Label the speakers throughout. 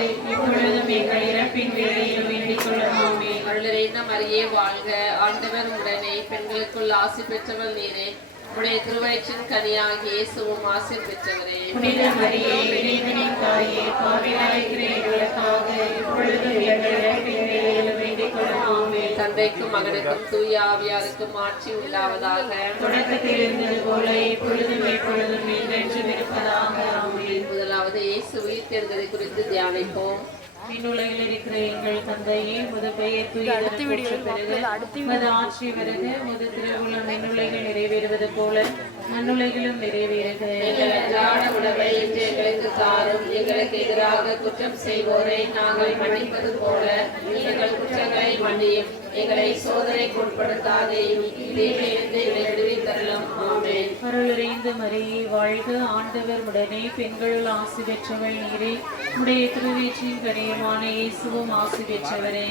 Speaker 1: இப்பொழுதும் எங்கள் இறப்பின்
Speaker 2: அருளிறைந்த மரியே வாழ்க. ஆண்டவர் உடனே பெண்களுக்குள் ஆசி பெற்றவள் நீரே. உடைய திருவயிற்றின் கனியாகி இயேசுவும் ஆசி பெற்றவரே.
Speaker 1: புனித மரியே இறைவனின் தாயே பாவிலாயிருக்கிற எங்களுக்காக இப்பொழுதும் எங்கள் இறப்பின் வேளையிலும் வேண்டிக் கொள்ளும் ஆமே
Speaker 2: தந்தைக்கும் மகனுக்கும் தூய ஆவியாருக்கும் ஆட்சி உண்டாவதாக. முதலாவது இயேசு உயிர் தேர்ந்ததை குறித்து தியானிப்போம்.
Speaker 1: விண்ணுலகில் இருக்கிற எங்கள் தந்தையே முத பெயர் ஆட்சி வருக முது நிறைவேறுவது போல மண்ணுலகிலும் நிறைவேறுக.
Speaker 2: எங்கள் அன்றாட உணவை இன்று எங்களுக்கு எதிராக குற்றம் செய்வோரை நாங்கள் மன்னிப்பது போல எங்கள் குற்றங்களை மன்னியும். எங்களை சோதனைக்கு உட்படுத்தாதேயும்
Speaker 1: வாழ்க ஆண்டவர் உடனே. பெண்களுள் ஆசி பெற்றவள் நீரே. உடைய திருவீச்சின் கனியமான இயேசுவும் ஆசி பெற்றவரே.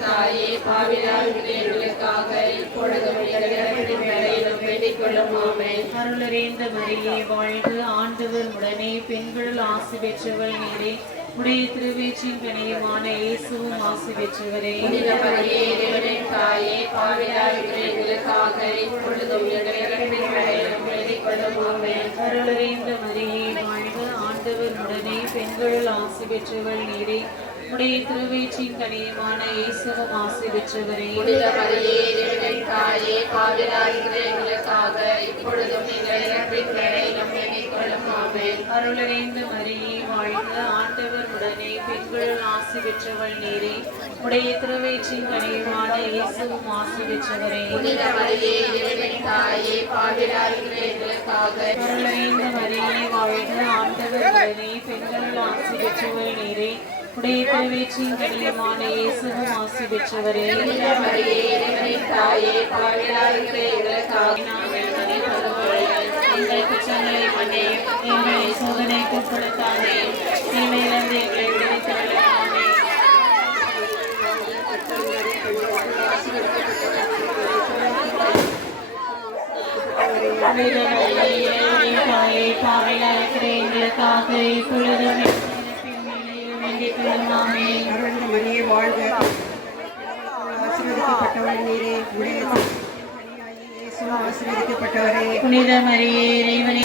Speaker 2: தாயே பாவிலாகிற எங்களுக்காக எங்கள் இறப்பின் வேளையிலும் வேண்டிக் கொள்ளும் ஆமென்
Speaker 1: அருளறிந்த மரியே வாழ்க ஆண்டவர் உடனே. பெண்களுள் ஆசி பெற்றவள் நீரே. உடைய திருவீச்சின் கனியமான இயேசுவும் ஆசி பெற்றவரே.
Speaker 2: தாயே
Speaker 1: அருளறிந்த மரியே வாழ்க ஆண்டவர் உடனே. பெண்களுள் ஆசி பெற்றவள் நீரே. உடைய திருவீச்சின் கனியமான இயேசுவும் ஆசி பெற்றவரே.
Speaker 2: தாயே எங்களுக்காக இப்பொழுதும் எங்கள் இறப்பின் ஆமென்.
Speaker 1: அருளறிந்த மரியே வாழ்க ஆண்டவர் உடனே. பெண்களுள் ஆசி பெற்றவள் நீரே. உடைய திருவயிற்றின் கனியமான இயேசுவும் ஆசி பெற்றவரே.
Speaker 2: புனித மரியே இறைவனின் தாயே எங்களுக்காக.
Speaker 1: அருளறிந்த மரியே வாழ்க ஆண்டவர் உடனே. பெண்களுள் ஆசி பெற்றவள் நீரே. உடைய திருவயிற்றின் கனியமான இயேசுவும் ஆசி பெற்றவரே.
Speaker 2: புனித மரியே இறைவனின் தாயே
Speaker 1: நினைப்பதுபோல எங்கள் குற்றங்களை மன்னியும் எங்களை சோதனைக்கு உட்படுத்தாதே தீமையிலிருந்து எங்களை விடுவித்தருளாமே எங்களுக்காக இப்பொழுதும் வேண்டிக் கொள்ளுமாமே
Speaker 3: மரியே வாழ்க ஆசீர்வதிக்கப்பட்டவள் நீரே உடைய ஆசீர்வதிக்கப்பட்டவரே.
Speaker 1: புனித மரியே இறைவனை.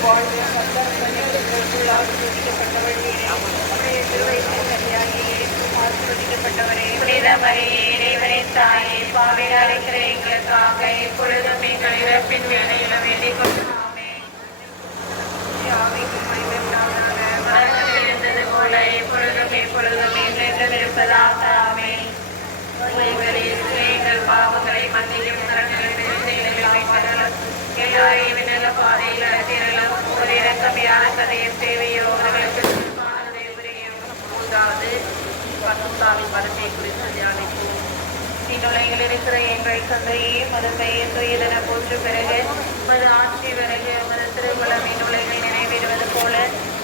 Speaker 4: வாழ்வு
Speaker 1: இறைவனை தாயே பாவையில் அழைக்கிற எங்களுக்காக இப்பொழுதும் எங்கள் இறப்பின் வேலையில வேண்டிக் கொண்டு
Speaker 5: உலகில் இருக்கிற எங்கள் தந்தையே மது துயதன போற்று பிறகு மது ஆட்சி பிறகு மது திருக்குளம் உலகில் நிறைவேறுவது போல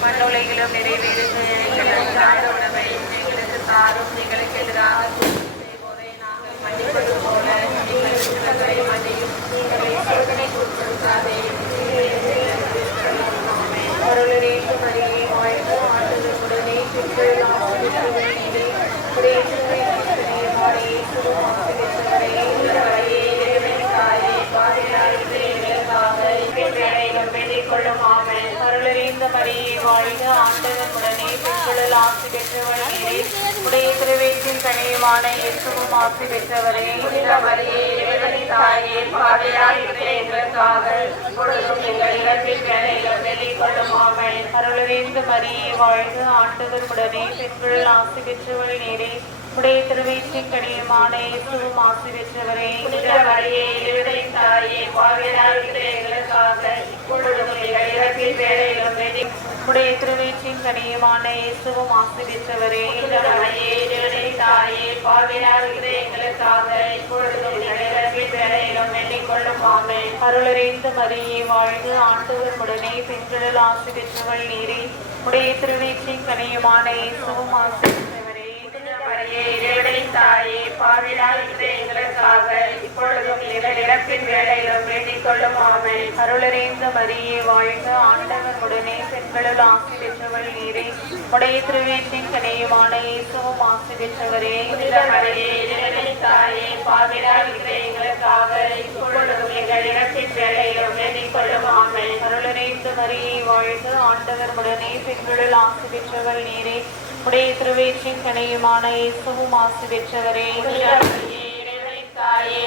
Speaker 5: மண்ணுலைகளும் நிறைவேறுகிறது எங்களுக்கு தாரும் எங்களுக்கு எதிராக குற்றம் செய்வோரை நாங்கள் மன்னிப்பது போல எங்கள் குற்றங்களை மன்னியும் எங்களை சோதனைக்கு உட்படுத்தாதே அருளினைக்கு மரியே வாழ்ந்து ஆண்டவர் உடனே பெண்கள் ஆசிரியர் நீரே உடைய திருமையான இயேசுவும் ஆசிரியர்களே உலகையே இறைவனின் தாயே பாதுகாப்பு எங்களுக்காக இவ்வேளையிலும் வேண்டிக் கொள்ளும் ஆமென் அருளறிந்த மரியே வாழ்க ஆண்டவர் உடனே
Speaker 1: பெண்களுள் ஆசி பெற்றவர்களே உடைய திருவேற்றின் கனியுமான இயேசுவும் ஆசி பெற்றவரே
Speaker 2: மரியே இறைவனின் தாயே பாவியாய் எங்களுக்காக பொழுதும் எங்கள் இடத்தில் வேலையிலும் வேண்டிக் கொள்ளும் ஆமென்
Speaker 1: அருளவேந்து மரியே வாழ்க ஆண்டவர் உடனே பெண்கள் ஆசி பெற்றவள் நீரே உடைய திருவேற்றின் கனியுமான இயேசுவும் ஆசி பெற்றவரே
Speaker 2: புனித இறைவனின் தாயே பாவியாய் எங்களுக்காக பொழுதும் எங்கள் இடத்தில் வேலையிலும் வேண்டிக்
Speaker 1: உடைய திருவேற்றின் கனியுமான இயேசுவும் ஆசி பெற்றவரே
Speaker 2: புனித மரியே இறைவனின் தாயே இருக்கிற எங்களுக்காக இப்பொழுதும் எங்கள் இறப்பின் வேலையிலும் வேண்டிக் கொள்ளும் ஆமென்
Speaker 1: அருளறிந்த மரியே வாழ்க ஆண்டவர் உடனே பெண்களில் ஆசி பெற்றவள் நீரே உடைய திருவேற்றின் கனியுமான இயேசுவும் ஆசி பெற்றவரே
Speaker 2: மரியே இறைவனின் தாயே பாவியாய் இருக்கிற எங்களுக்காக இப்பொழுதும் எங்கள் இறப்பின் வேலையிலும் வேண்டிக் கொள்ளும் ஆமென்.
Speaker 1: அருளறிந்த மரியே வாழ்க ஆண்டவர் உடனே பெண்களில் ஆசி பெற்றவள் நீரே. உடைய திருவேற்றின் கனியுமான இயேசுவும் ஆசி பெற்றவரே.
Speaker 2: புனித மரியே இறைவனின் தாயே பாவியாய் இருக்கிற எங்களுக்காக இப்பொழுதும் எங்கள் இறப்பின் வேலையிலும் வேண்டிக் கொள்ளும் ஆமென்.
Speaker 1: அருளறிந்த மரியே வாழ்க ஆண்டவர் உடனே பெண்களில் ஆசி பெற்றவள் நீரே. உடைய திருவேற்றின் கனியுமான இயேசுவும் ஆசி பெற்றவரே
Speaker 2: தாயே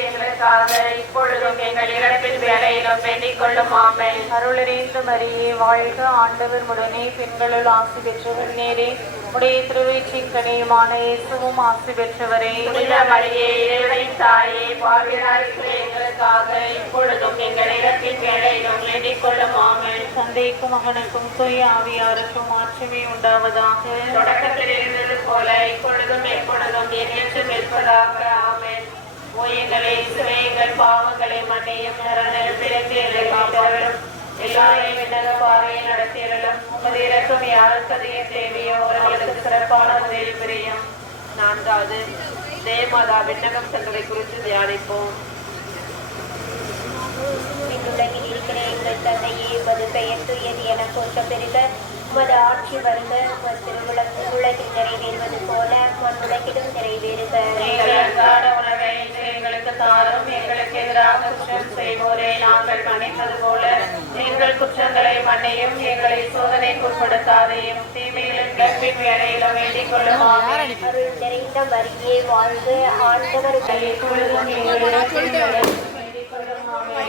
Speaker 2: எங்களுக்காக இப்பொழுதும் எங்கள் இறப்பின் வேலையிலும் வேண்டிக் கொள்ளும் ஆமென்.
Speaker 1: அருளறிந்த மரியே வாழ்க ஆண்டவர் உடனே பெண்களுள் ஆசி பெற்றவர் நேரே. உடைய திருவேற்றின் கனியுமான இயேசுவும் ஆசி பெற்றவரே.
Speaker 2: புனித மரியே இறைவனின் தாயே பாவியாய் இருக்கிற எங்களுக்காக இப்பொழுதும் எங்கள் இறப்பின் வேலையிலும் வேண்டிக் கொள்ளும் ஆமென்.
Speaker 1: தந்தைக்கும் மகனுக்கும் தூய ஆவியாருக்கும் மாற்றமே உண்டாவதாக.
Speaker 2: தொடக்கத்தில் இருந்தது போல இப்பொழுதும் எப்பொழுதும் என்றென்றும் இருப்பதாக ஆமென். ஓ எங்களை இயேசுவே, எங்கள் பாவங்களை மன்னியும் எங்களை காப்பாற்றும் எல்லாரையும் விண்ணக பாதையை நடத்தியறலும் உமது இறக்கம் யாருக்கு அதிகம் தேவையோ அவர்களுக்கு சிறப்பான உதவி புரியும். நான்காவது தேவமாதா விண்ணகம் தங்களை குறித்து தியானிப்போம்.
Speaker 6: விண்ணுலகில் இருக்கிற எங்கள் தந்தையே உமது பெயர் துயது என போற்ற பெருக உமது ஆட்சி வருக. உமது திருவிழம் உலகில் நிறைவேறுவது போல நிறைவேறுக.
Speaker 2: அன்றாட உணவை இன்று எங்களுக்கு தாரும் எங்களுக்கு எதிராக குற்றம் செய்வோரை. நாங்கள் மன்னிப்பது போல எங்கள் குற்றங்களை மன்னியும் எங்களை சோதனைக்கு உட்படுத்தாதையும் தீமையிலும் கற்பின் வேலையிலும் வேண்டிக் கொள்ளும்
Speaker 6: நிறைந்த வாழ்க ஆண்டவர்
Speaker 2: எங்களுடன் வேண்டிக் கொள்ளும் ஆமென்.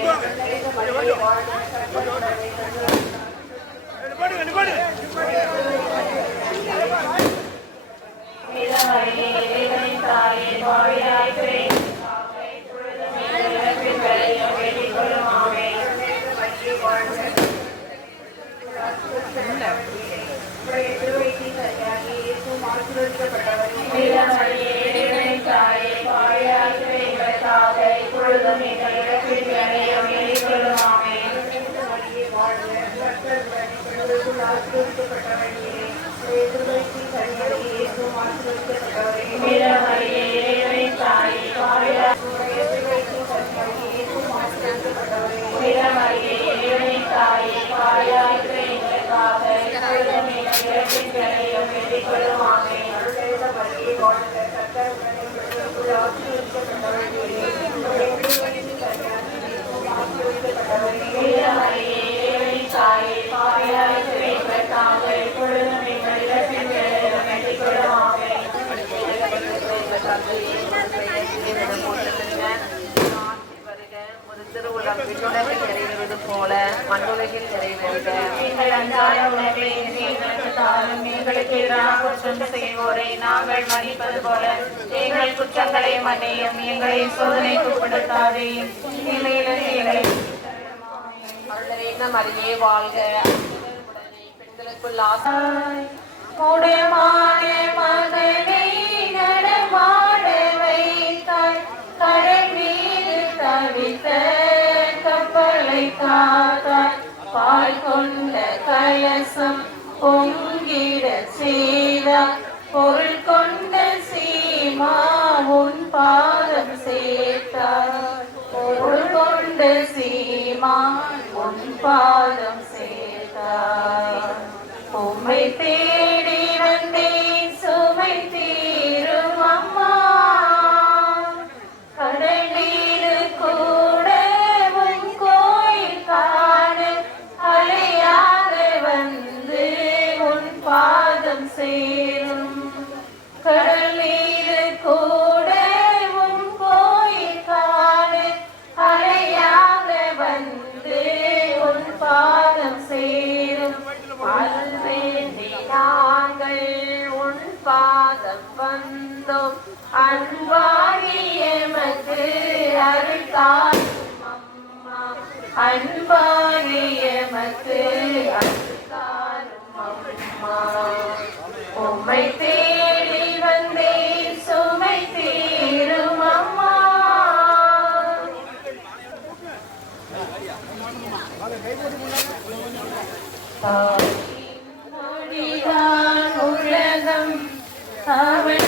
Speaker 2: புனித மரியே, இறைவனின் தாயே, பாவியாய் கிரேசிக்காக இப்பொழுதும் எங்கள் இறப்பின் வேலையிலும் வேண்டிக் கொள்ளும் ஆமென். புனித மரியே, இறைவனின் தாயே, பாவியாய் இருக்கிற எங்களுக்காக இப்பொழுதும் எங்கள் இறப்பின் வேலையிலும் வேண்டிக் கொள்ளும் ஆமென். புனித மரியே, இறைவனின் தாயே, பாவியாய் புனித மரியே, இறைவனின் தாயே, பாவியாய் இருக்கிற எங்களுக்காக இப்பொழுதும் எங்கள் இறப்பின் வேலையிலும் வேண்டிக் கொள்ளும் ஆமென். புனித மரியே, இறைவனின் தாயே, பாவியாய் இருக்கிற எங்களுக்காக இப்பொழுதும் எங்கள் இறப்பின் வேலையிலும் வேண்டிக் கொள்ளும் ஆமென்.
Speaker 7: திருவுளம் விண்ணுலகில் நிறைவேறுவது போல மண்ணுலகில் நிறைவேறுக.
Speaker 2: எங்கள் அன்றாட உணவை எங்களுக்கு தாரும் எங்களுக்கு எதிராக குற்றம் செய்வோரை நாங்கள் மன்னிப்பது போல எங்கள் குற்றங்களை மன்னியும் எங்களை சோதனைக்கு எங்களை
Speaker 7: வாழ்க. பெண்களுக்குள்
Speaker 2: பால் கொண்ட கலசம் பொங்கிட செய்தாய் பொருள் கொண்ட சீமா உன் பாதம் சேர்த்தார் பொருள் கொண்ட சீமா உன் பாதம் சேர்த்தார் உம்மை தேர் வந்தோம்
Speaker 1: அன்பாகிய அம்மா அன்பாகிய எமக்கு அம்மா உம்மை தேடி வந்தேன் சுமை தீரும் அம்மா. மொழிதான் உலகம் அவன்